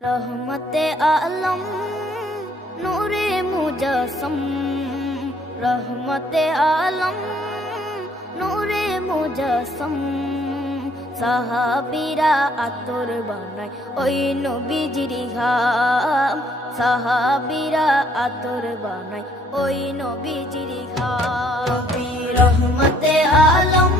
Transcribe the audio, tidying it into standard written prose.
रहमते आलम नूरे मुजस्सम, रहमते आलम नूरे मुजस्सम। সাহাবীরা আতর বানায় ওই নবীজির ঘাম, সাহাবীরা আতর বানায় ওই নবীজির ঘাম। নবী রহমতে আলম